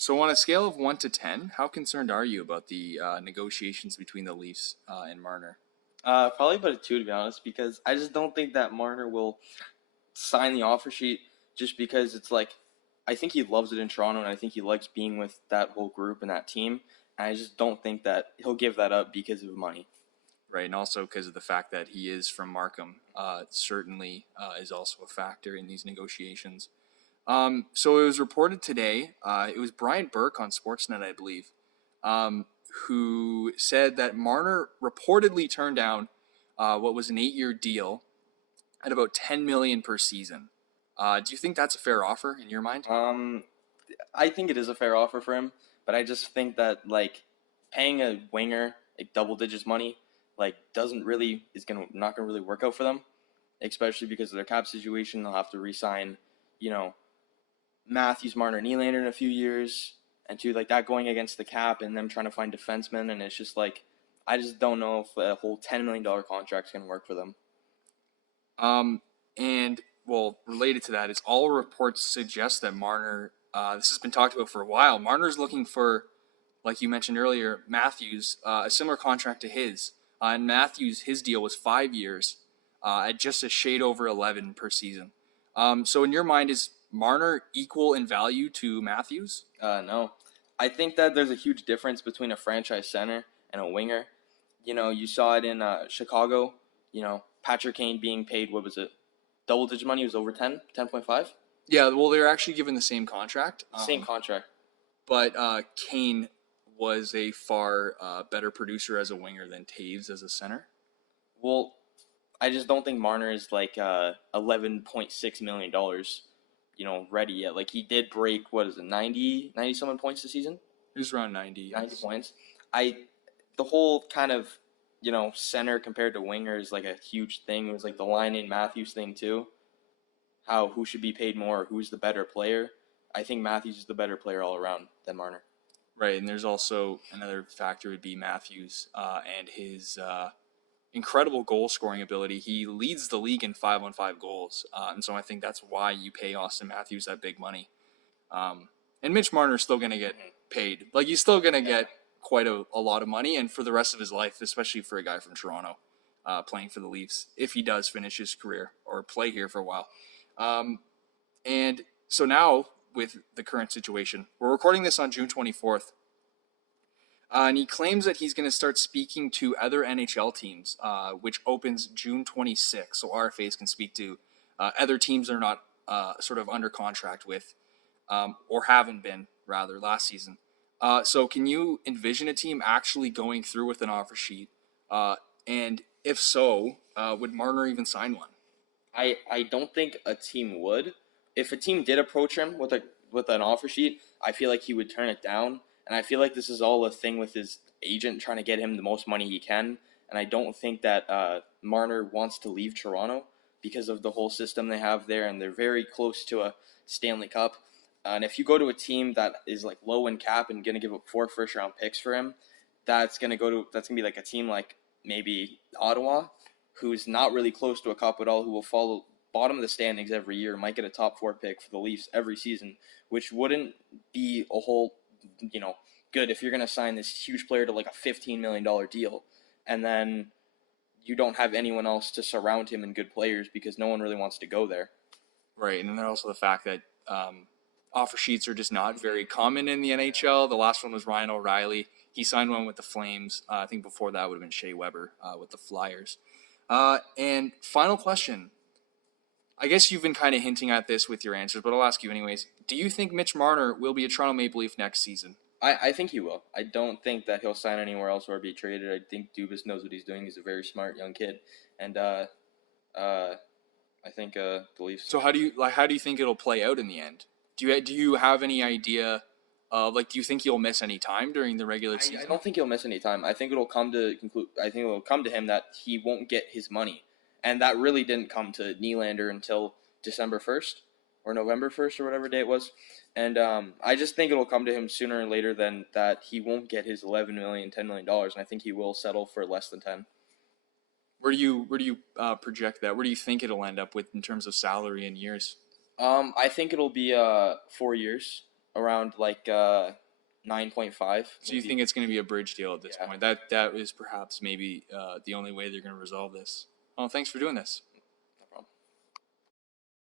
So on a scale of 1 to 10, how concerned are you about the negotiations between the Leafs and Marner? Probably about a 2 to be honest, because I just don't think that Marner will sign the offer sheet just because it's like I think he loves it in Toronto and I think he likes being with that whole group and that team. And I just don't think that he'll give that up because of money. Right, and also because of the fact that he is from Markham, certainly is also a factor in these negotiations. So it was reported today, it was Brian Burke on Sportsnet, I believe, who said that Marner reportedly turned down what was an 8-year deal at about $10 million per season. Do you think that's a fair offer in your mind? I think it is a fair offer for him, but I just think that like paying a winger like double digits money like doesn't really is gonna not gonna really work out for them, especially because of their cap situation. They'll have to re-sign, you know, Matthews, Marner, and Nylander in a few years, and to like that going against the cap and them trying to find defensemen, and it's just like I just don't know if a whole $10 million contract is gonna work for them. And well, related to that, it's all reports suggest that Marner. This has been talked about for a while. Marner's looking for, like you mentioned earlier, Matthews, a similar contract to his. And Matthews, his deal was 5 years, at just a shade over 11 per season. So in your mind, is Marner equal in value to Matthews? No, I think that there's a huge difference between a franchise center and a winger. You know, you saw it in Chicago. You know, Patrick Kane being paid, what was it? Double digit money. It was over 10, 10.5. Yeah, well, they're actually given the same contract. Same contract. But Kane was a far better producer as a winger than Taves as a center. Well, I just don't think Marner is like $11.6 million, ready yet. Like he did break, what is it, 90 something points this season? He was around 90. 90 points. The whole kind of, center compared to winger is like a huge thing. It was like the line in Matthews thing too. Who should be paid more, who's the better player. I think Matthews is the better player all around than Marner. Right, and there's also another factor would be Matthews and his incredible goal scoring ability. He leads the league in 5-on-5 goals, and so I think that's why you pay Austin Matthews that big money. And Mitch Marner's still going to get paid. Like he's still going to get quite a lot of money, and for the rest of his life, especially for a guy from Toronto playing for the Leafs, if he does finish his career or play here for a while. And so now, with the current situation, we're recording this on June 24th. And he claims that he's going to start speaking to other NHL teams, which opens June 26th. So RFAs can speak to other teams they're not sort of under contract with, or haven't been, rather, last season. So can you envision a team actually going through with an offer sheet? And if so, would Marner even sign one? I don't think a team would. If a team did approach him with an offer sheet, I feel like he would turn it down. And I feel like this is all a thing with his agent trying to get him the most money he can. And I don't think that Marner wants to leave Toronto because of the whole system they have there, and they're very close to a Stanley Cup. And if you go to a team that is like low in cap and going to give up 4 first-round picks for him, that's going to be like a team like maybe Ottawa, who's not really close to a cup at all, who will follow bottom of the standings every year, might get a top 4 pick for the Leafs every season, which wouldn't be a whole, good if you're going to sign this huge player to like a $15 million deal, and then you don't have anyone else to surround him in good players because no one really wants to go there. Right, and then also the fact that offer sheets are just not very common in the NHL. The last one was Ryan O'Reilly. He signed one with the Flames. I think before that would have been Shea Weber with the Flyers. And final question. I guess you've been kind of hinting at this with your answers, but I'll ask you anyways. Do you think Mitch Marner will be a Toronto Maple Leaf next season? I think he will. I don't think that he'll sign anywhere else or be traded. I think Dubas knows what he's doing. He's a very smart young kid, and I think the Leafs. So how do you think it'll play out in the end? Do you have any idea? Do you think he'll miss any time during the regular season? I don't think he'll miss any time. I think it'll come to him that he won't get his money, and that really didn't come to Nylander until December 1st or November 1st or whatever day it was. And I just think it'll come to him sooner or later than that he won't get his $11 million, $10 million, and I think he will settle for less than 10. Where do you project that? Where do you think it'll end up with in terms of salary and years? I think it'll be 4 years, around like 9.5. So you think it's going to be a bridge deal at this Yeah. point? That is perhaps maybe the only way they're going to resolve this. Well, thanks for doing this.